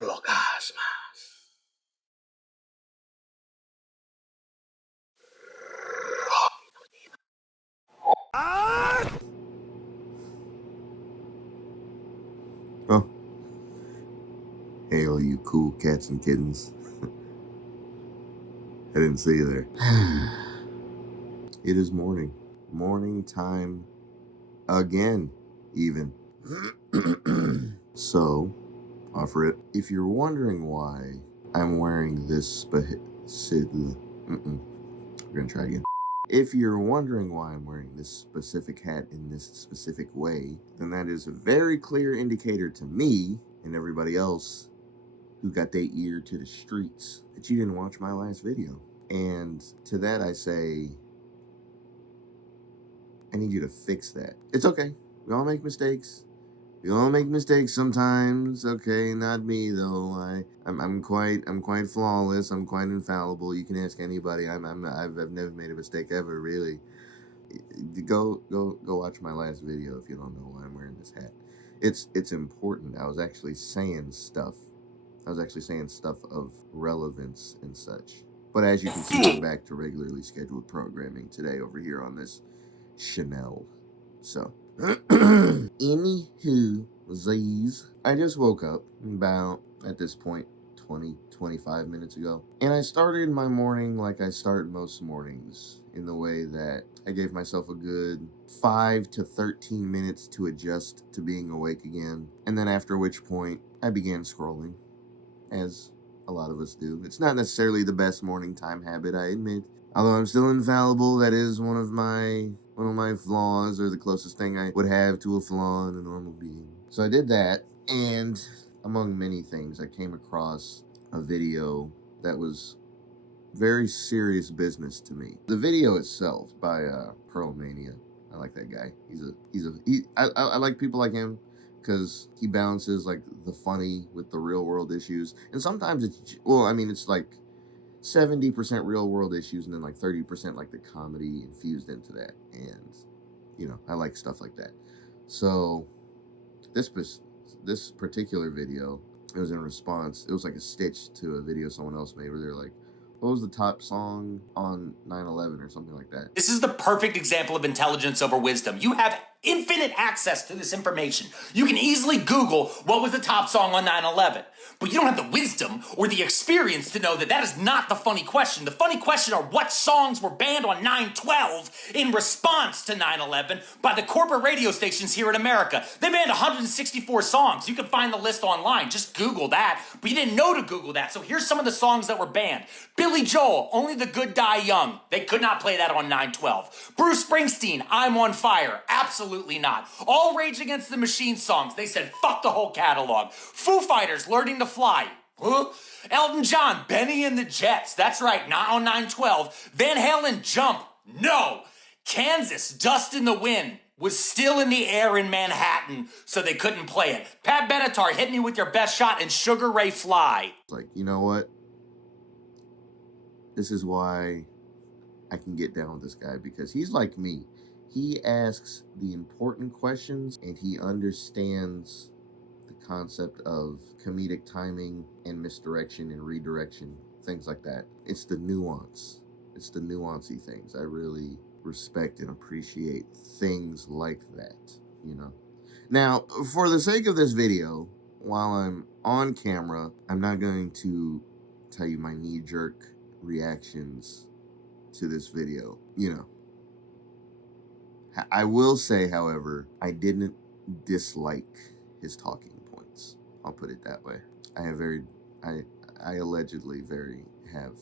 VLOGSMAS. Oh, hey, all you cool cats and kittens. I didn't see you there. It is morning. Morning time again, even. So, offer it. If you're wondering why I'm wearing this we're gonna try again. If you're wondering why I'm wearing this specific hat in this specific way, then that is a very clear indicator to me and everybody else who got their ear to the streets that you didn't watch my last video. And to that I say, I need you to fix that. It's okay. We all make mistakes. We all make mistakes sometimes. Okay, not me though. I'm quite flawless. I'm quite infallible. You can ask anybody. I've never made a mistake ever, really. Go watch my last video if you don't know why I'm wearing this hat. It's important. I was actually saying stuff of relevance and such. But as you can see, I'm back to regularly scheduled programming today over here on this Chanel. So, anywho, I just woke up about, at this point, 25 minutes ago. And I started my morning like I start most mornings, in the way that I gave myself a good 5 to 13 minutes to adjust to being awake again. And then after which point, I began scrolling, as a lot of us do. It's not necessarily the best morning time habit, I admit. Although I'm still infallible, that is one of my flaws, or the closest thing I would have to a flaw in a normal being. So I did that, and among many things, I came across a video that was very serious business to me. The video itself by Pearlmania. I like that guy. I like people like him because he balances like the funny with the real world issues, and sometimes it's like 70% real world issues and then like 30% like the comedy infused into that. And I like stuff like that. So this particular video, it was in response, it was like a stitch to a video someone else made where they're like, what was the top song on 9/11 or something like that? This is the perfect example of intelligence over wisdom. You have infinite access to this information. You can easily Google what was the top song on 9/11, but you don't have the wisdom or the experience to know that that is not the funny question. The funny question are what songs were banned on 9/12 in response to 9/11 by the corporate radio stations here in America. They banned 164 songs. You can find the list online. Just Google that, but you didn't know to Google that. So here's some of the songs that were banned. Billy Joel, Only the Good Die Young. They could not play that on 9/12. Bruce Springsteen, I'm on Fire. Absolutely not. All Rage Against the Machine songs. They said fuck the whole catalog. Foo Fighters, Learning to Fly. Huh? Elton John, Benny and the Jets. That's right, not on 9/12. Van Halen, Jump. No. Kansas, Dust in the Wind was still in the air in Manhattan, so they couldn't play it. Pat Benatar, Hit Me With Your Best Shot, and Sugar Ray Fly. Like, you know what? This is why I can get down with this guy, because he's like me. He asks the important questions and he understands the concept of comedic timing and misdirection and redirection, things like that. It's the nuance. It's the nuancy things. I really respect and appreciate things like that, Now, for the sake of this video, while I'm on camera, I'm not going to tell you my knee-jerk reactions to this video. I will say, however, I didn't dislike his talking points. I'll put it that way. I allegedly have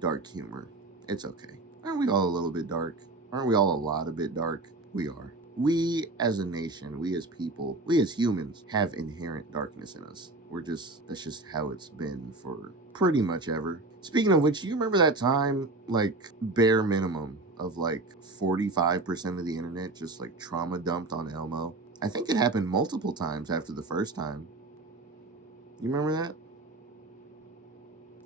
dark humor. It's okay. Aren't we all a little bit dark? Aren't we all a lot a bit dark? We are. We as a nation, we as people, we as humans have inherent darkness in us. That's just how it's been for pretty much ever. Speaking of which, you remember that time, like, bare minimum of like 45% of the internet just like trauma dumped on Elmo? I think it happened multiple times after the first time. You remember that?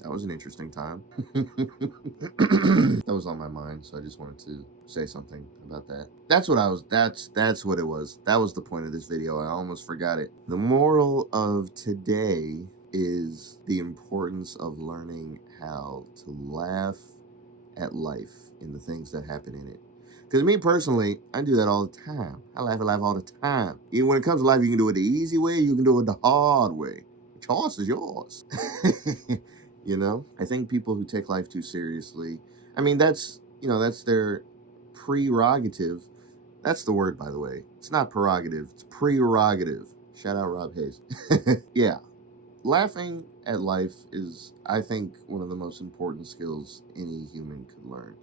That was an interesting time. That was on my mind, so I just wanted to say something about that. That's what it was. That was the point of this video. I almost forgot it. The moral of today is importance of learning how to laugh at life and the things that happen in it. Because me personally, I do that all the time. I laugh at life all the time. Even when it comes to life, you can do it the easy way, you can do it the hard way. The choice is yours. You know? I think people who take life too seriously, I mean, that's their prerogative. That's the word, by the way. It's not prerogative, it's prerogative. Shout out Rob Hayes. Yeah. Laughing at life is, I think, one of the most important skills any human could learn.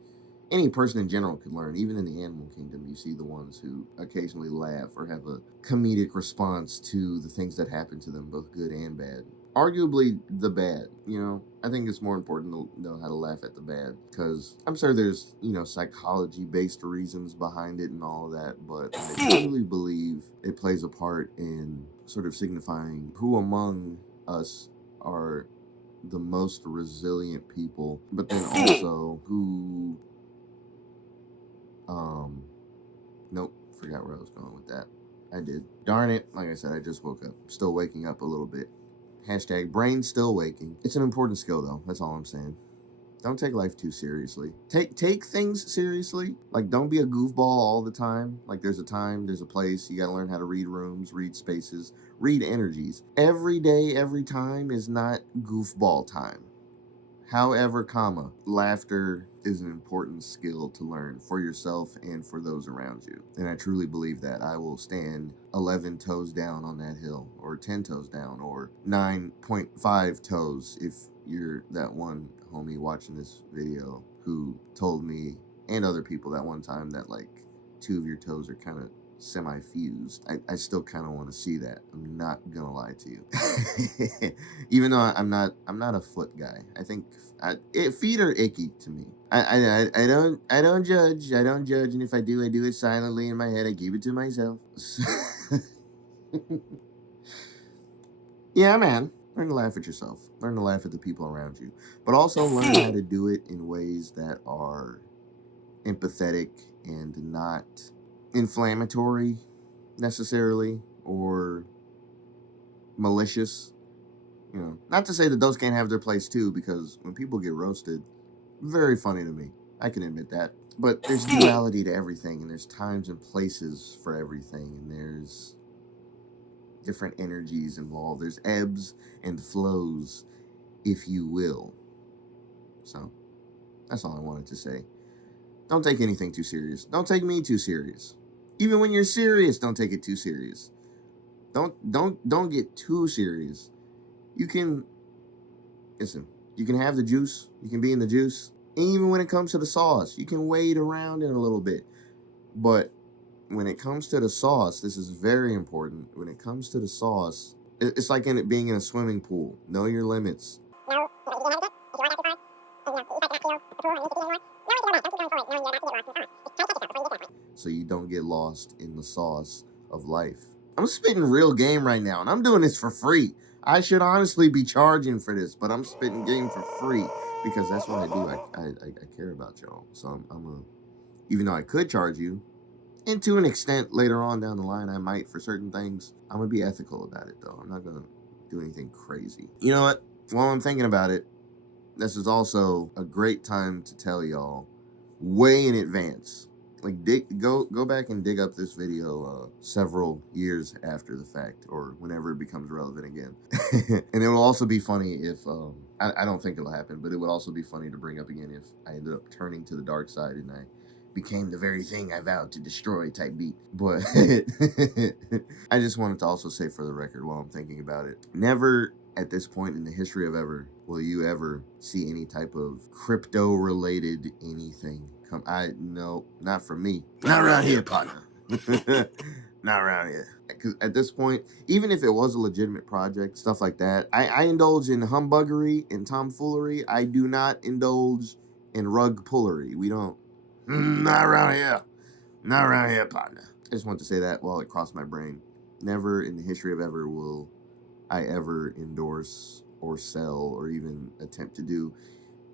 Any person in general could learn. Even in the animal kingdom, you see the ones who occasionally laugh or have a comedic response to the things that happen to them, both good and bad. Arguably the bad, I think it's more important to know how to laugh at the bad, because I'm sure there's, psychology-based reasons behind it and all of that, but I truly believe it plays a part in sort of signifying who among us are the most resilient people, but then also who nope, forgot where I was going with that. I did. Darn it. Like I said, I just woke up. Still waking up a little bit. Hashtag brain still waking. It's an important skill though. That's all I'm saying. Don't take life too seriously. Take things seriously. Like, don't be a goofball all the time. Like, there's a time, there's a place. You gotta learn how to read rooms, read spaces, read energies. Every day, every time is not goofball time. However, laughter is an important skill to learn for yourself and for those around you. And I truly believe that. I will stand 11 toes down on that hill, or 10 toes down, or 9.5 toes if you're that one homie watching this video who told me and other people that one time that like 2 of your toes are kind of semi-fused. I still kind of want to see that. I'm not gonna lie to you. Even though I'm not a foot guy. I think feet are icky to me. I don't judge. I don't judge, and if I do it silently in my head. I keep it to myself. Yeah, man. Learn to laugh at yourself. Learn to laugh at the people around you, but also learn how to do it in ways that are empathetic and not inflammatory necessarily, or malicious. Not to say that those can't have their place too, because when people get roasted, very funny to me. I can admit that. But there's duality to everything, and there's times and places for everything, and there's different energies involved. There's ebbs and flows, if you will. So that's all I wanted to say. Don't take anything too serious. Don't take me too serious. Even when you're serious, don't take it too serious. Don't get too serious. You can have the juice. You can be in the juice. And even when it comes to the sauce, you can wade around in a little bit. But when it comes to the sauce, this is very important. When it comes to the sauce, it's like being in a swimming pool. Know your limits. So you don't get lost in the sauce of life. I'm spitting real game right now, and I'm doing this for free. I should honestly be charging for this, but I'm spitting game for free because that's what I do. I care about y'all. So I'm even though I could charge you, and to an extent later on down the line I might for certain things, I'm gonna be ethical about it though. I'm not gonna do anything crazy. You know what? While I'm thinking about it, this is also a great time to tell y'all way in advance. Like, go back and dig up this video several years after the fact, or whenever it becomes relevant again. And it will also be funny if I don't think it'll happen, but it would also be funny to bring up again if I ended up turning to the dark side and I became the very thing I vowed to destroy type beat. But I just wanted to also say for the record, while I'm thinking about it, never at this point in the history of ever will you ever see any type of crypto related anything come. No, not from me. Not around here, partner. Not around here. Because at this point, even if it was a legitimate project, stuff like that, I indulge in humbuggery and tomfoolery. I do not indulge in rug pullery. We don't. Not around here. Not around here, partner. I just want to say that while it crossed my brain. Never in the history of ever will I ever endorse or sell or even attempt to do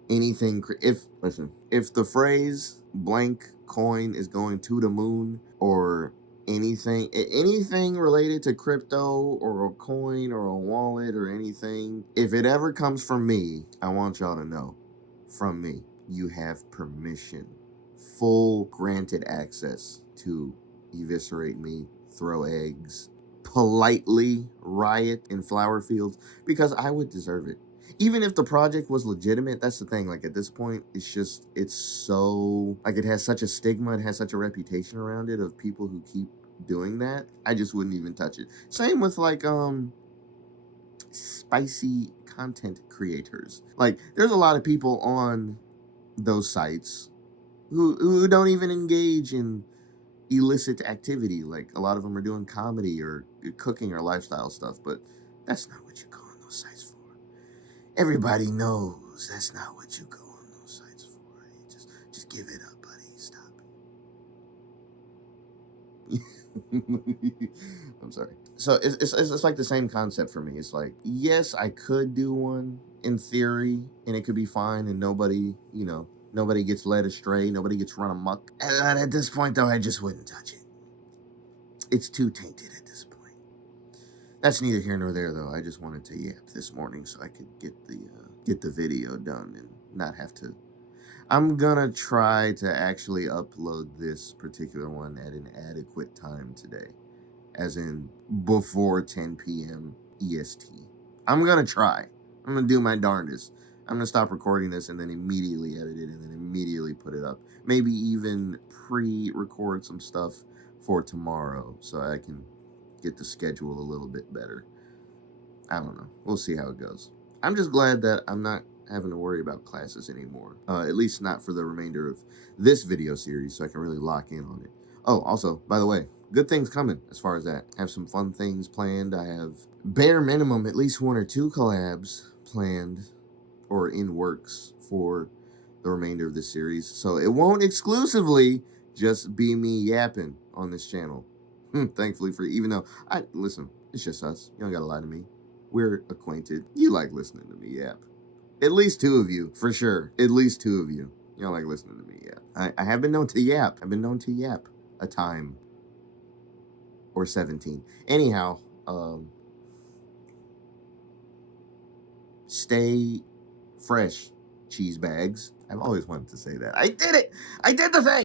anything. If the phrase blank coin is going to the moon, or anything related to crypto or a coin or a wallet or anything, if it ever comes from me, I want y'all to know, from me, you have permission, full granted access to eviscerate me, throw eggs, politely riot in flower fields, because I would deserve it. Even if the project was legitimate, that's the thing. Like, at this point, it's so, like, it has such a stigma, it has such a reputation around it of people who keep doing that. I just wouldn't even touch it. Same with, like, spicy content creators. Like, there's a lot of people on those sites who don't even engage in illicit activity. Like, a lot of them are doing comedy or cooking or lifestyle stuff, but that's not what you go on those sites for. Everybody knows that's not what you go on those sites for. Just give it up, buddy. Stop it. I'm sorry. So it's like the same concept for me. It's like, yes, I could do one in theory, and it could be fine, and nobody gets led astray, nobody gets run amok. And at this point, though, I just wouldn't touch it. It's too tainted at this point. That's neither here nor there, though. I just wanted to yap this morning so I could get the video done and not have to. I'm gonna try to actually upload this particular one at an adequate time today, as in before 10 p.m. EST. I'm gonna try. I'm gonna do my darndest. I'm gonna stop recording this and then immediately edit it and then immediately put it up. Maybe even pre-record some stuff for tomorrow so I can get the schedule a little bit better. I don't know. We'll see how it goes. I'm just glad that I'm not having to worry about classes anymore. At least not for the remainder of this video series, so I can really lock in on it. Oh, also, by the way, good things coming as far as that. I have some fun things planned. I have bare minimum at least 1 or 2 collabs planned or in works for the remainder of this series. So it won't exclusively just be me yapping on this channel. Thankfully for you, even though listen, it's just us. You don't gotta lie to me. We're acquainted. You like listening to me yap. At least 2 of you, for sure. At least 2 of you. You don't like listening to me yap. I have been known to yap. I've been known to yap a time or 17. Anyhow, stay fresh, cheese bags. I've always wanted to say that. I did it! I did the thing!